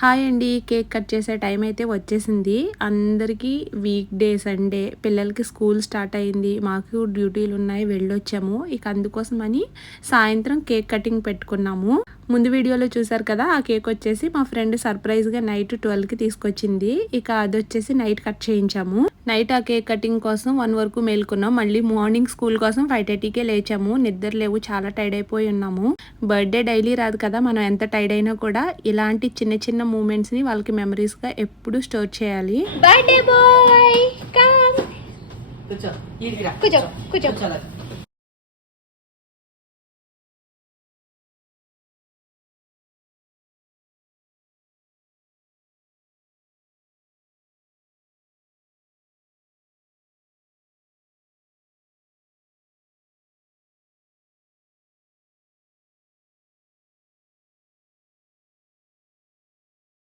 Hi అండి, cake cut చేసే time అయితే వచ్చేసింది. అందరికీ వీక్ డే సండే, పిల్లలకి స్కూల్ స్టార్ట్ అయింది, మాకు డ్యూటీలు ఉన్నాయి, వెళ్ళొచ్చాము. ఇక అందుకోసమని సాయంత్రం కేక్ కటింగ్ పెట్టుకున్నాము. ముందు వీడియోలో చూసారు కదా, ఆ కేక్ వచ్చేసి మా ఫ్రెండ్ సర్ప్రైజ్గా నైట్ 12కి తీసుకొచ్చింది. ఇక అది వచ్చేసి నైట్ కట్ చేయించాము. నైట్ ఆ కేక్ కటింగ్ కోసం 1 వరకు మేల్కున్నాం. మళ్ళీ మార్నింగ్ స్కూల్ కోసం 5:30కే లేచాము. నిద్ర లేవు, చాలా టైర్డ్ అయిపోయి ఉన్నాము. బర్త్డే డైలీ రాదు కదా, మనం ఎంత టైర్డ్ అయినా కూడా ఇలాంటి చిన్న చిన్న మూమెంట్స్ని వాళ్ళకి మెమరీస్గా ఎప్పుడు స్టోర్ చేయాలి. బర్త్డే బాయ్ కమ్ కూర్చో కూర్చో కూర్చో